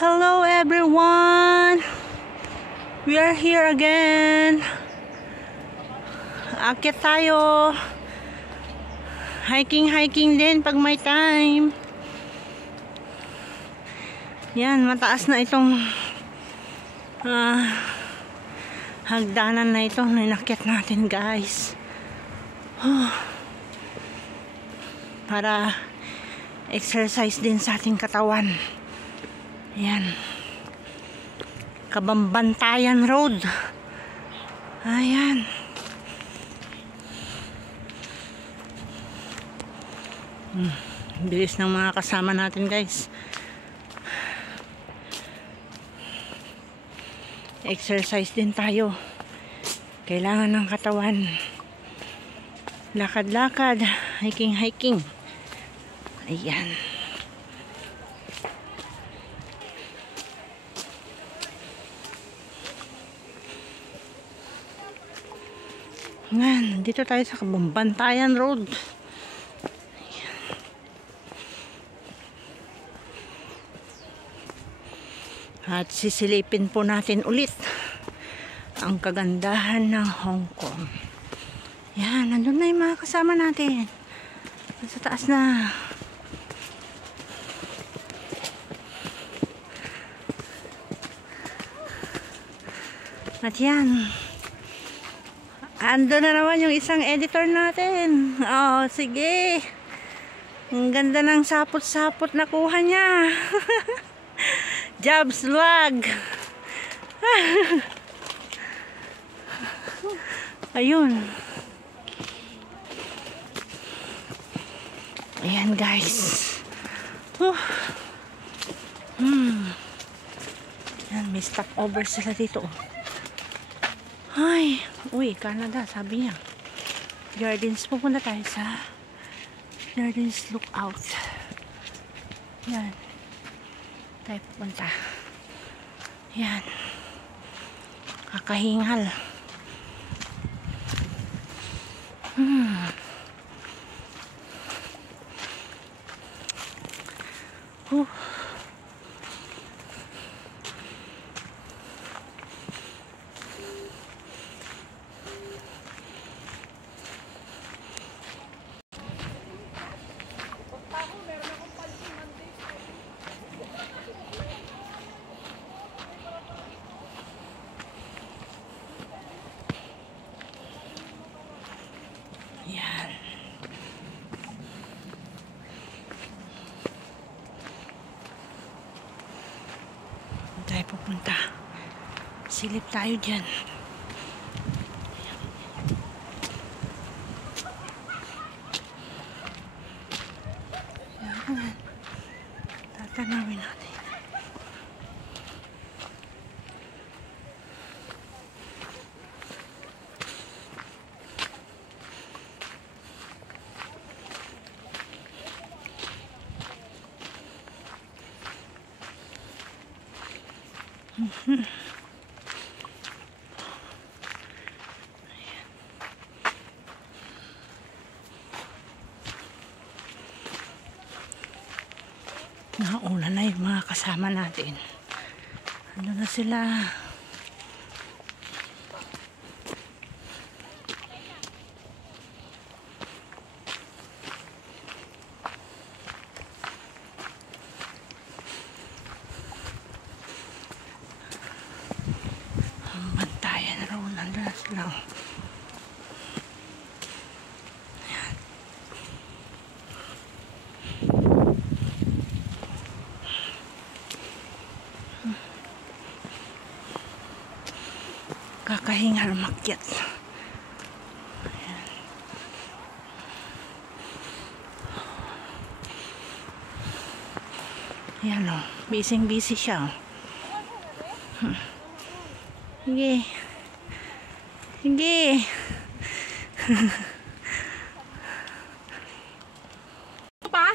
Hello everyone! We are here again. Akit tayo. Hiking din pag may time. Yan, mataas na itong hagdanan na ito na inakyat natin, guys. Para exercise din sa ating katawan. Yan. Kabambantayan Road. Ayan. Bilis ng mga kasama natin, guys. Exercise din tayo. Kailangan ng katawan. Lakad-lakad. Hiking. Ayan. Ngayon, dito tayo sa Kabambantayan Road. Ayan. At sisilipin po natin ulit ang kagandahan ng Hong Kong. Yan, nandun na yung mga kasama natin. Sa taas na. At yan. Ando na naman yung isang editor natin. Oh, sige. Ang ganda ng sapot-sapot na kuha niya. Jobs vlog. Ayun. Ayan, guys. Ayan, may stopover sila dito. Ay, uy, Canada, sabi niya. Gardens, pupunta tayo sa Gardens Lookout. Yan. Tayo pupunta. Yan. Kakahingal. Yan. Tayo pupunta. Silip tayo dyan. Yan. Tatanawin natin. Nauna na yung mga kasama natin. Ano na sila? Bantayan raw. Nandun na sila. Kakahingal makyat. Ayan o, busy siya. Sige. Pa?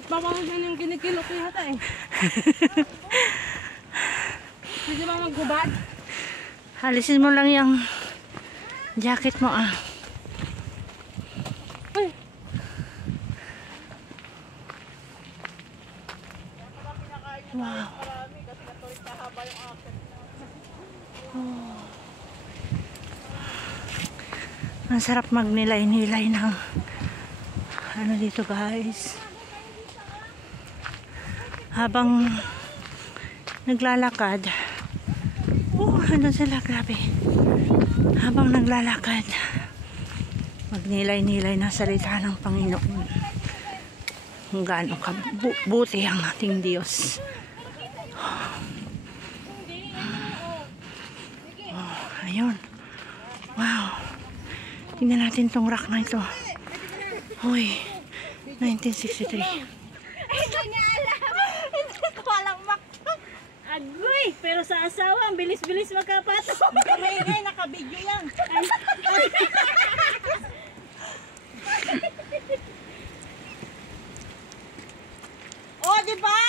Magpapawag na yung kinikilo ko yata eh. Pwede ba maghubad? Halisin mo lang yung jacket mo ah. Uy! Wow. Oh. Ang sarap magnilay-nilay ng ano dito guys. Habang naglalakad, andun sila, grabe. Habang naglalakad, magnilay-nilay na salita ng Panginoon. Kung gaano kabuti ang ating Diyos. Oh, ayun. Wow. Tingnan natin tong rock na ito. Uy, 1963. Hindi niya alam. Hindi ko alam Agoy! Pero sa asawa, ang bilis-bilis magkapato. Nakamaingay, nakabidyo yan. Oh, di ba?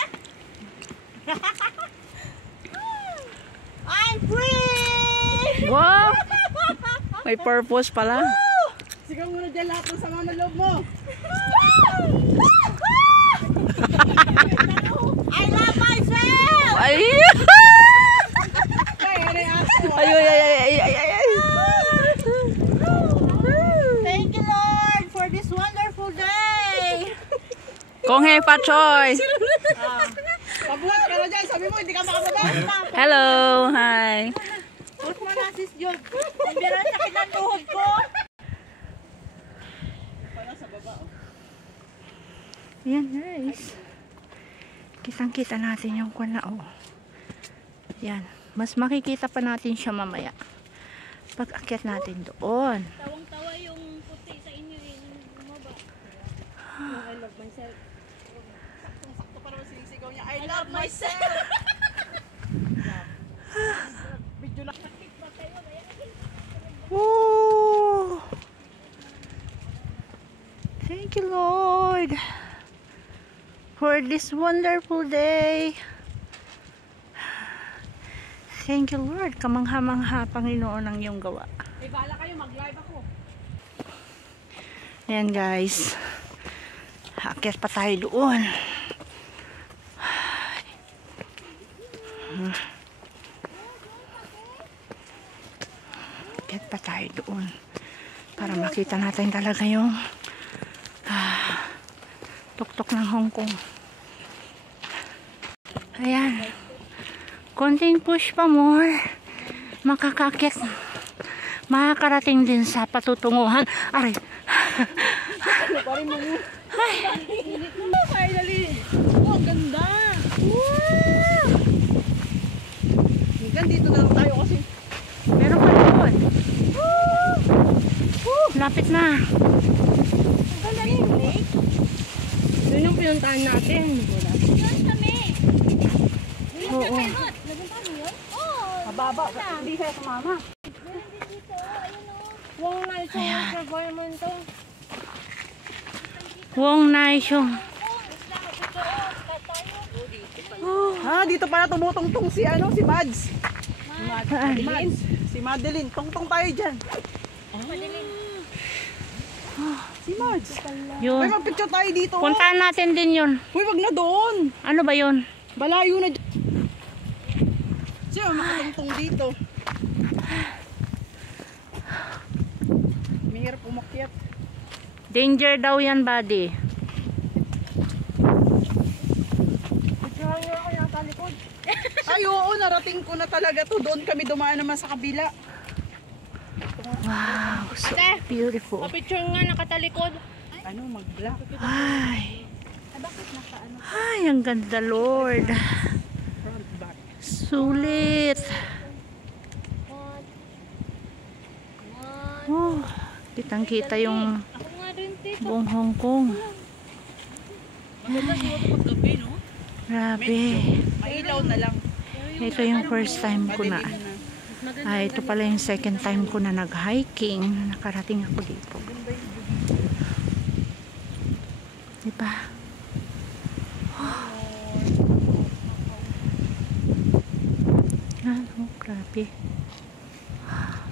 I'm free! Wow! May purpose pala. Sigaw muna dyan lahat ng sama na loob mo. I love myself! Ay! Ay! Thank you, Lord, for this wonderful day. Kong Hei Pa Choy! Pabuhat ka na dyan. Sabi mo, hindi ka makababa. Hello! Hi! Huwag mo na, sis Jod. Hindi rin sakit ang tuhod ko. Para sa baba, oh. Ayan guys. Kitang-kita natin yung kuna, oh. Yan. Mas makikita pa natin siya mamaya. Pag akyat natin doon. Tawang-tawa yung puti sa inyo eh. Bumaba. I love myself. Saktong-sakto pa naman sinisigaw niya. I love myself. Video na. Woo! Thank you, Lord, for this wonderful day. Thank you, Lord. Kamangha-mangha, Panginoon, ang iyong gawa. Eh, bahala kayo. Mag-live ako. Ayan, guys. Akyat pa tayo doon. Akyat pa tayo doon. Para makita natin talaga yung tuktok ng Hong Kong. Ayan. Konting push pa more. Makakakit. Makakarating din sa patutunguhan. Aray. Ay. Finally. Oh, ganda. Wow. Dito na lang tayo kasi. Meron pa doon. Lapit na. Ang ganda rin, Nick. Yun yung pinuntahan natin. Yun kami. Oo. Nagunta mo yun? Oo. Mababa. Hindi kaya sumama. Wong na ito. Environment to. Wong Naishong. Ah, dito pala tumutungtong si si Mads. Saan? Mads. Si Madeline. Tungtong tayo dyan. Si Mads. Uy, Yun. magpicture tayo dito. Puntahan natin din yun. Uy, wag na doon. Ano ba yun? Balayo na dyan. Siya, makatungtong dito. Mahirap umakyat. Danger daw yan, buddy. Picturean niyo ako yung talikod. Ay, oo, narating ko na talaga to. Doon kami dumaan naman sa kabila. Wow, so beautiful. Picture nga nakatalikod. Ano, mag-black. Ay. Bakit naka-ano? Ay, ang ganda, Lord. Front, back. Sulit. Oh, kitang-kita yung Ako nga rin, tito. buong Hong Kong. Maganda siya pag gabi, no? Grabe. Mailaw na lang. Ito yung first time ko na. Ito pala yung second time ko na nag-hiking. Nakarating ako dito. Diba? Grabe.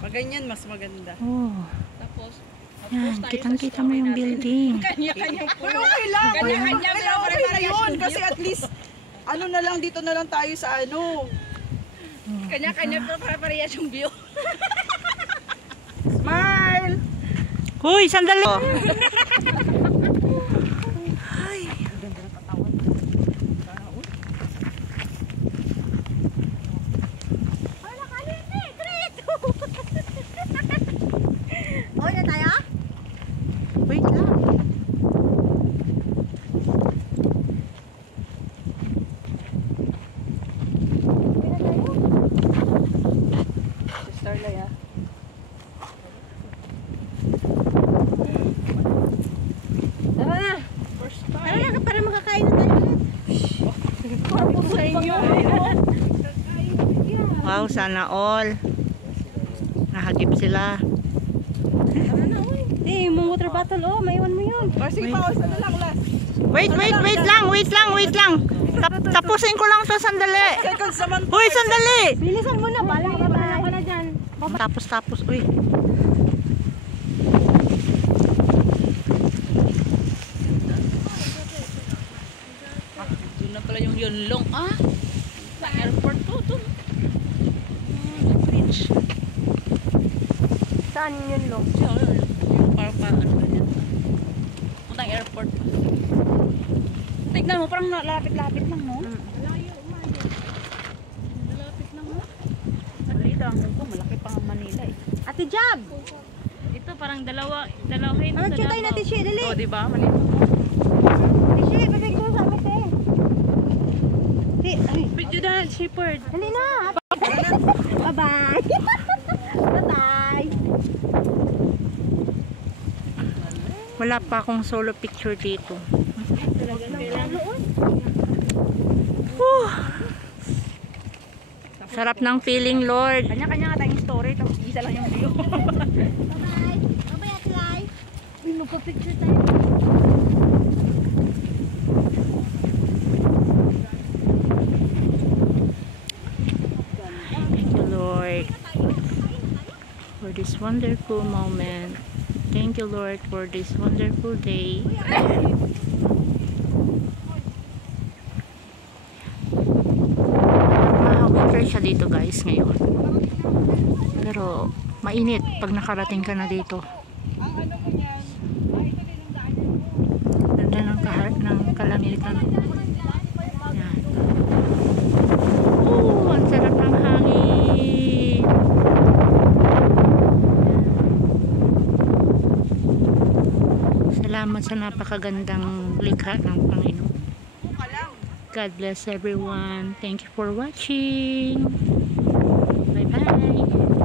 Pag ganyan, mas maganda. Oh. Tapos, Yan, kitang-kita mo yung building. kanya-kanya po. Pero okay lang. Kanya-kanya Kaya okay na yun. Kasi at least, ano na lang, dito na lang tayo sa ano. Kanya-kanya pero pare-parehas yung view. Smile! Hoy, sandali! Ay. Okay na tayo? Wait lang. Sister Leia. Tara na. Tara na, para makakain na tayo ulit. Para sa inyo. Wow, sana all. Nahagip sila. Eh, yung water bottle, oh, maiwan mo yun. O sige pa, isa na lang last. Wait lang. Tapusin ko lang to sandali. Seconds naman. Hoy, sandali! Bilisan mo na, bala ka na dyan. Tapos, uy. Doon na pala yung yunlong, ah. Sa airport to, doon. Bridge. Saan yung yunlong? Yung parang ano ba yan? Puntang airport. Tignan mo, parang lapit-lapit lang, no? Malayo, umayo. Malapit lang, no? Malito ang ko, malaki pa ang Manila eh. Ate Jab! Ito parang dalawahin sa Ano tayo natin siya, dali. O, diba? Malito. Siya, babay ko sa amin eh. Di, ay, Video na, shepherd. dali na. Bye-bye. Bye-bye. Wala pa akong solo picture dito. Whew. Sarap ng feeling, Lord. Kanya-kanya nga tayong story. Tapos isa lang yung view. Bye-bye. Bye-bye at live. Uy, magpa-picture tayo. Thank you, Lord, for this wonderful moment. Thank you, Lord, for this wonderful day. Winter siya dito, guys, ngayon. Pero mainit pag nakarating ka na dito. Ang ano mo yan, ito din ang daan mo. Ganda ng kalangitan. Yan. Ang sarap ng hangin. Salamat sa napakagandang likha ng Panginoon. God bless everyone. Thank you for watching. Bye-bye.